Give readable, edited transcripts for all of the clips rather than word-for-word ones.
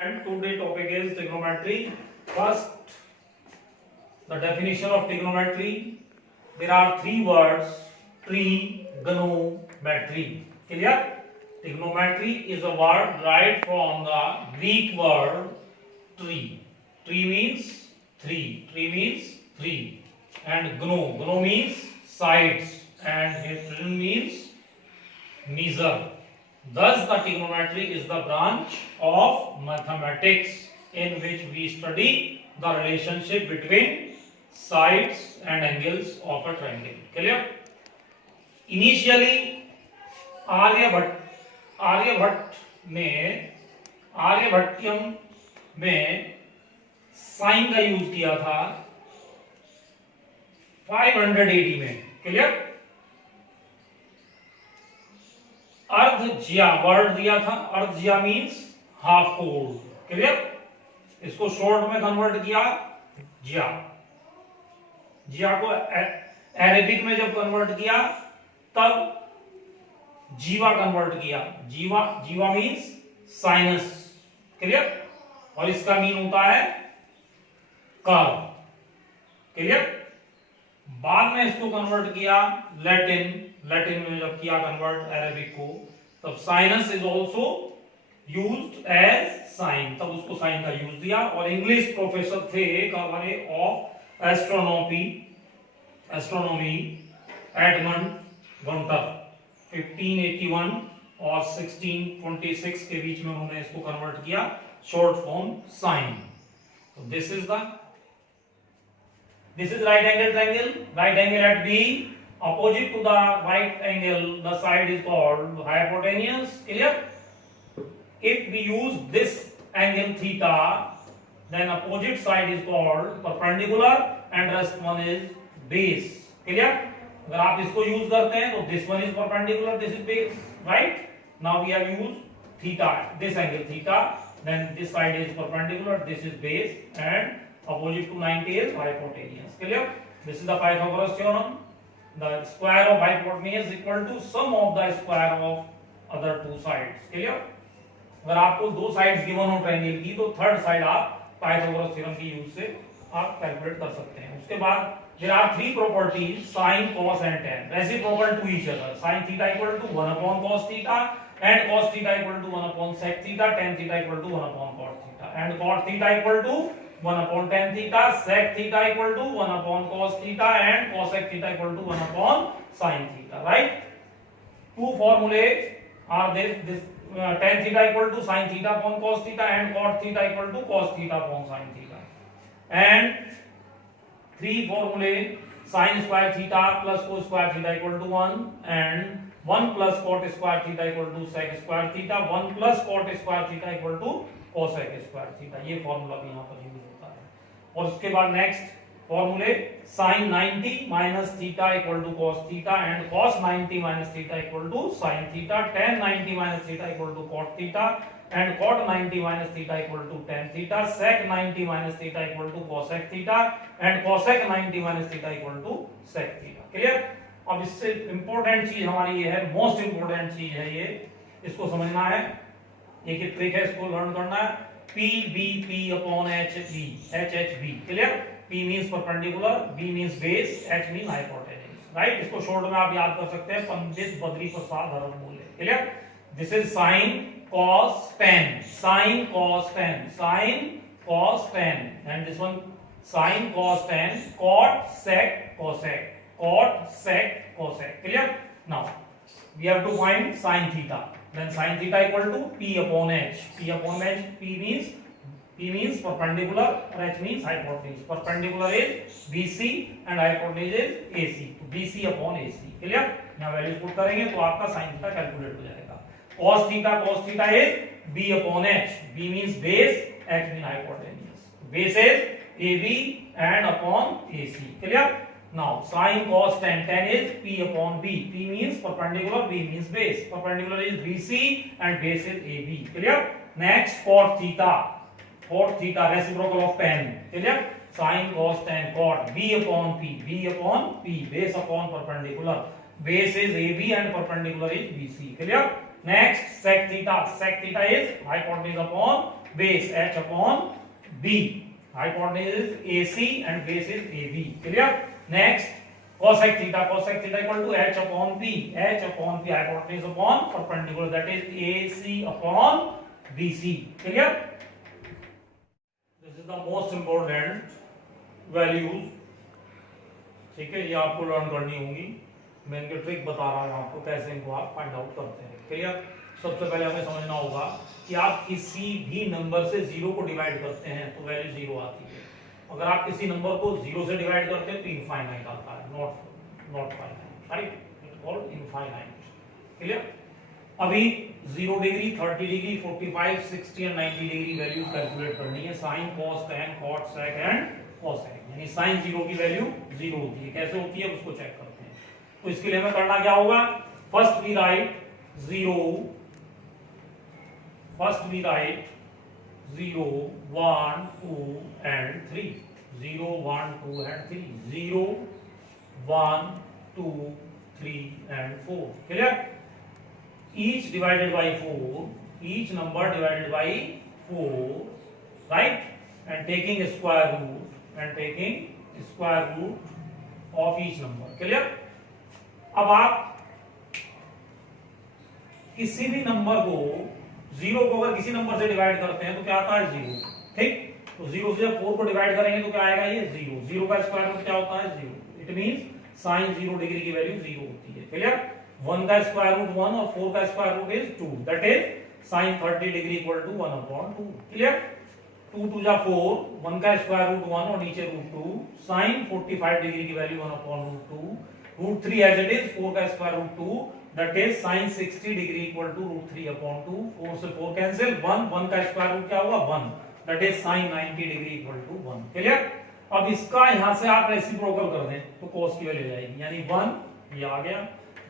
And today topic is trigonometry. First, the definition of trigonometry. There are three words: trigonometry. Clear? Trigonometry is a word derived from the Greek word tri. Tri means three. Tri means three. And gno. Gno means sides. And trin means measure. Thus, the trigonometry is the branch of mathematics in which we study the relationship between sides and angles of a triangle. Clear? Initially, Aryabhatiyam में sign का use किया था 580 में. Clear? अर्धज्या word दिया था. अर्धज्या means half code. Clear? इसको short में convert किया ज्या. ज्या को अरेबिक में जब कन्वर्ट किया तब जीवा कन्वर्ट किया. जीवा जीवा मीन्स साइनस. क्लियर? और इसका मीन होता है कर्व. क्लियर? बाद में इसको कन्वर्ट किया लैटिन. लैटिन में जब किया कन्वर्ट अरेबिक को तब sinus is also used as sine. तब उसको साइन का यूज दिया. और इंग्लिश प्रोफेसर थे एक हमारे ऑफ एस्ट्रोनॉमी एडमंड गंटर 1581 और 1626 के बीच में उन्होंने इसको कन्वर्ट किया शॉर्ट फॉर्म साइन. तो this is right angle triangle. Right angle at B. Opposite to the right angle, the side is called hypotenuse. Clear? If we use this angle theta, then opposite side is called perpendicular and rest one is base. Clear? अगर आप इसको use करते हैं तो this one is perpendicular, this is base, right? Now we have used theta, this angle theta, then this side is perpendicular, this is base, and opposite to 90 is hypotenuse. Clear? This is the Pythagoras theorem. The square of hypotenuse is equal to sum of the square of other two sides. Clear? अगर आपको दो sides given हो triangle की तो third side आप Pythagoras theorem की use से आप कैलकुलेट कर सकते हैं. उसके बाद there are three properties sin, cos and tan reciprocal to each other. Sin theta equal to 1 upon cos theta and cos theta equal to 1 upon sec theta. Tan theta equal to 1 upon cot theta and cot theta equal to 1 upon tan theta. Sec theta equal to 1 upon cos theta and cosec theta equal to 1 upon sin theta. Right? Two formulas are there. This tan theta equal to sin theta upon cos theta and cot theta equal to cos theta upon sin theta. And three formulae: sin square theta plus cos square theta equal to 1 and 1 plus cot square theta equal to sec square theta. 1 plus cot square theta equal to cosec square theta. ये formula भी यहाँ पर use होता है. और उसके बाद next फॉर्मूले sin 90 minus theta equal to cos theta and cos 90 minus theta equal to sin theta. Tan 90 minus theta equal to cot theta and cot 90 minus theta equal to tan theta. Sec 90 minus theta equal to cosec theta and cosec 90 minus theta equal to sec theta. Clear? अब इससे important चीज हमारी ये है, most important चीज है ये, इसको समझना है. एक ट्रिक है, इसको लर्न करना है. P B P upon H B. Clear? P means perpendicular, B means base, H means hypotenuse. Right? इसको शॉर्ट में आप याद कर सकते हैं पंडित बद्री प्रसाद धर्ममूल्य. Clear? This is sin cos tan. Sin cos tan. Sin cos tan. And this one sin cos tan. Cot sec cosec. Cot sec cosec. Clear? Now we have to find sin theta. Then sin theta equal to P upon H. P upon H. P means perpendicular and H means hypotenuse. Perpendicular is BC and hypotenuse is AC. BC upon AC. Clear? यहाँ value put करेंगे तो आपका sin theta calculate हो जाएगा. Cos theta is B upon H. B means base, H means hypotenuse. Base is AB and upon AC. Clear? Now sin cos tan. Tan is P upon B. P means perpendicular, B means base. Perpendicular is BC and base is AB. Clear? Next cot theta. Cot theta reciprocal of tan. Clear? Sin cos tan cot B upon P. B upon P. Base upon perpendicular. Base is AB and perpendicular is BC. Clear? Next sec theta. Sec theta is hypotenuse upon base h upon b. Hypotenuse is AC and base is AB. Clear? Next, cosec theta equal to h upon p. H upon p, hypotenuse upon perpendicular, that is AC upon BC. Clear? This is the most important values. ठीक है, ये आपको learn करनी होगी. मैं इनके trick बता रहा हूँ आपको कैसे इनको आप फाइंड आउट करते हैं. क्लियर? सबसे पहले हमें समझना होगा कि आप किसी भी नंबर से जीरो को डिवाइड करते हैं तो वैल्यू जीरो आती है. अगर आप किसी नंबर को जीरो से डिवाइड करते हैं तो इनफाइनाइट आता है, not finite, right? It's called infinite. Clear? अभी 0 degree, 30 degree, 45, 60 and 90 degree values calculate करनी है. Sine, cos, tan, cot, sec and cosec. यानी साइन जीरो की वैल्यू जीरो होती है. कैसे होती है उसको चेक करते हैं. तो इसके लिए हमें करना क्या होगा? First we write 0, 1, 2 and 3. 0, 1, 2 and 3. 0, 1, 2, 3 and 4. Clear? Each divided by 4. Each number divided by 4. Right? And taking square root. Of each number. Clear? अब आप किसी भी नंबर को, जीरो को अगर किसी नंबर से डिवाइड करते हैं तो क्या आता है? जीरो. ठीक? तो जीरो से जब 4 को डिवाइड करेंगे तो क्या आएगा? ये जीरो. जीरो का स्क्वायर रूट क्या होता है? Zero. It means sine 0 degree की वैल्यू जीरो होती है. क्लियर? 1 का स्क्वायर रूट 1 और 4 का square root is 2. That is sine 30 degree equal to 1/2. Clear? 2 2 जा 4, 1 का स्क्वायर रूट 1 और नीचे रूट 2. साइन 45 डिग्री की value 1/2. Root 3 as it is, 4 का square root 2, that is sine 60 degree equal to root 3/2. 4 से 4 cancel, 1 का स्क्वायर रूट क्या होगा? 1, that is sine 90 degree equal to 1. Clear? अब इसका यहां से आप रेसिप्रोकल कर दें तो cos की वैल्यू जाएगी. यानी 1 ये आ गया,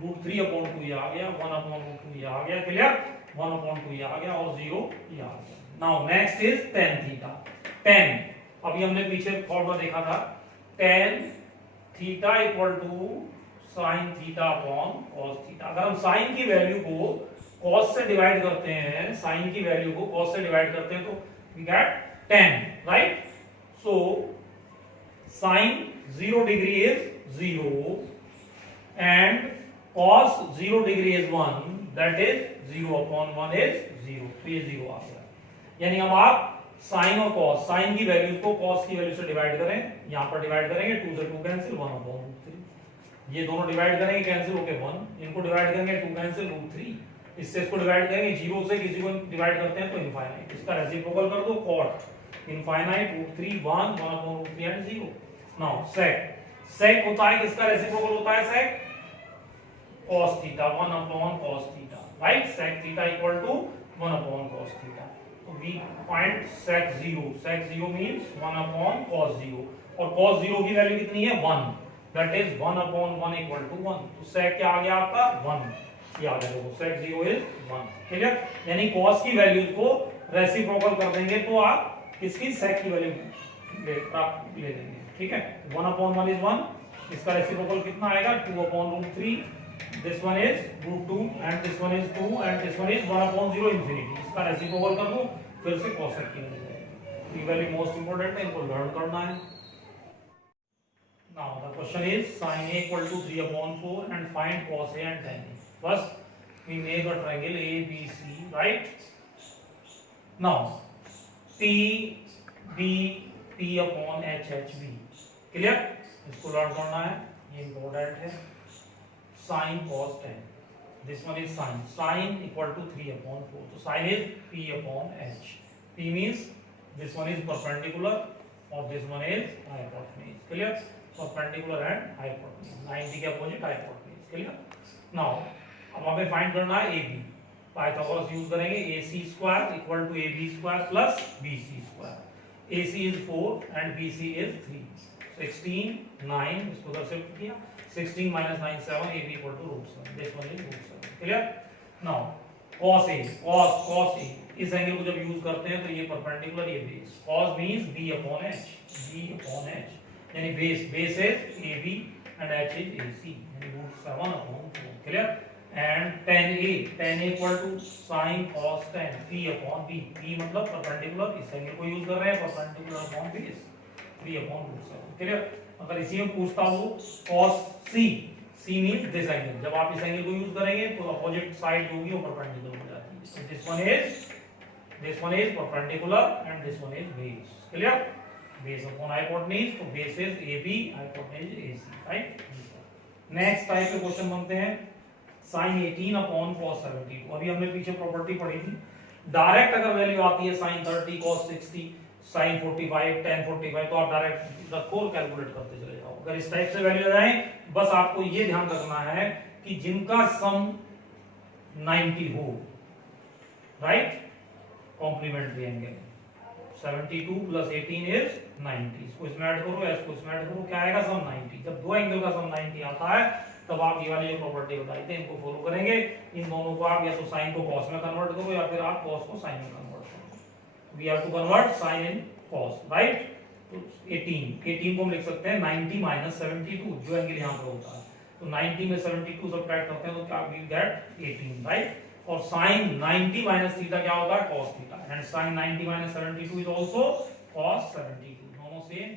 रूट 3/2 ये आ गया, 1/2 ये आ गया. क्लियर? 1/2 ये आ गया और 0 ये आ गया. Now next is tan theta. tan, अभी हमने पीछे फॉर्मूला देखा था. tan theta equal to sine theta upon cos theta. अगर हम साइन की वैल्यू को कॉस से डिवाइड करते हैं, साइन की वैल्यू को कॉस से डिवाइड करते हैं तो we get tan, right? So sine 0 degree is 0 and cos 0 degree is 1, that is 0/1 is 0. तो ये 0 आ गया. यानी अब आप साइन और कॉस, साइन की वैल्यू को कॉस की वैल्यू से डिवाइड करें. यहां पर डिवाइड करेंगे, 2 से 2 कैंसिल, 1/3. ये दोनों डिवाइड करेंगे, कैंसिल होके 1. इनको डिवाइड करेंगे, 2 कैंसिल, रूट 3. इससे इसको डिवाइड करेंगे, 0 से किसी को डिवाइड करते हैं तो इनफाइनाइट. इसका रेसिप्रोकल कर दो, cot infinite root 3, 1/3 and 0. Now sec होता है, किसका रेसिप्रोकल होता है? Sec cos theta, 1/cos theta, right? Sec theta equal to 1/cos theta. तो we find sec 0. Sec 0 means 1/cos 0 और cos 0 की वैल्यू कितनी है? 1. That is 1/1 equal to 1. तो सेक क्या आ गया आपका? 1. ये आ गया. देखो सेक 0 इज 1. क्लियर? यानी cos की वैल्यूज को रेसिप्रोकल कर देंगे तो आप किसकी? सेक की वैल्यू ले लेंगे. ठीक है? 1/1 इज 1. इसका रेसिप्रोकल कितना आएगा? 2/√3. This one is √2 and this one is 2 and this one is 1/0 infinity. इसका रेसिप्रोकल कर दो, फिर से cosec की वैल्यू आएगी. ये वैल्यू मोस्ट इंपोर्टेंट है, इनको लर्न करना है. Now the question is sin A equal to 3/4 and find cos A and tan A. First we make a triangle ABC, right? Now PBP/HHB. Clear? इसको learn करना है, ये इंपॉर्टेंट है. Sin cos tan. This one is sin. Sin equal to 3/4. So sin is P/H. P means this one is perpendicular or this one is hypotenuse. Clear? Perpendicular and hypotenuse. 90 के opposite hypotenuse. Clear? Now अब हमें find करना है AB. Pythagoras use करेंगे. AC square equal to AB square plus BC square. AC is 4 and BC is 3. 16, 9 इसको उधर shift किया. 16 minus 9, 7. AB equal to √7. This one is √7. Clear? Now cos A, cos A. इस angle को जब use करते हैं तो ये परपेंडिकुलर, ये base. cos means B/H. B/H. यानी base is AB and H is AC. यानी √7/4. Clear? And tan A equal to sin cos tan P upon B, P मतलब परपेंडिकुलर, इस एंगल को यूज कर रहे हैं, perpendicular upon base 3 upon root 7। Clear? अगर इसी में पूछता हूं cos C means this angle, जब आप इस एंगल को यूज करेंगे तो अपोजिट साइड जो होगी वो परपेंडिकुलर हो जाती है। So this one is perpendicular and this one is base. Clear? Base upon hypotenuse, तो base is AB, hypotenuse is AC, right? Next type के क्वेश्चन बनते हैं sin 18 अपॉन cos 72। अभी हमने पीछे प्रॉपर्टी पढ़ी थी, डायरेक्ट अगर वैल्यू आती है sin 30 cos 60 sin 45 tan 45 तो आप डायरेक्ट रखो और कैलकुलेट करते चले जाओ। अगर इस टाइप से वैल्यू आए, बस आपको ये ध्यान रखना है कि जिनका सम 90 हो, right, complementary angle 72 plus 18 is 90, इसको इसमें ऐड करो या इसको इसमें ऐड करो, क्या आएगा सम 90। जब दो एंगल का सम 90 आता है तब आप ये वाली जो प्रॉपर्टी बताई थी इनको फॉलो करेंगे। इन दोनों को आप या तो साइन को कॉस में कन्वर्ट करो या फिर आप कॉस को साइन में कन्वर्ट करो। We have to convert sine in cos, right. तो 18 को हम लिख सकते हैं 90 माइनस 72, जो एंगल यहाँ पे होता है, तो 90 में 72 सब्ट्रैक्ट करते हैं तो क्या वी गेट 18, राइट। और sin 90 माइनस थीटा क्या होता है, cos theta, and sin 90 minus 72 is also cos 72, दोनों सेम।